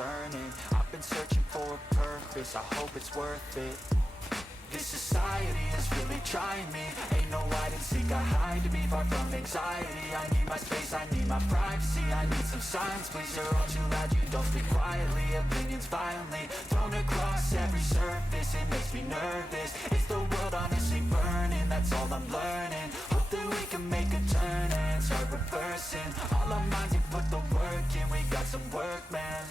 discerning. I've been searching for a purpose, I hope it's worth it. This society is really trying me. Ain't no hide and seek, I hide to be far from anxiety. I need my space, I need my privacy. I need some silence, please, you're all too loud. You don't speak quietly, opinions violently thrown across every surface. It makes me nervous. Is the world honestly burning? That's all I'm learning. Hope that we can make a turn and start reversing all our minds and put the work in. We got some work, man.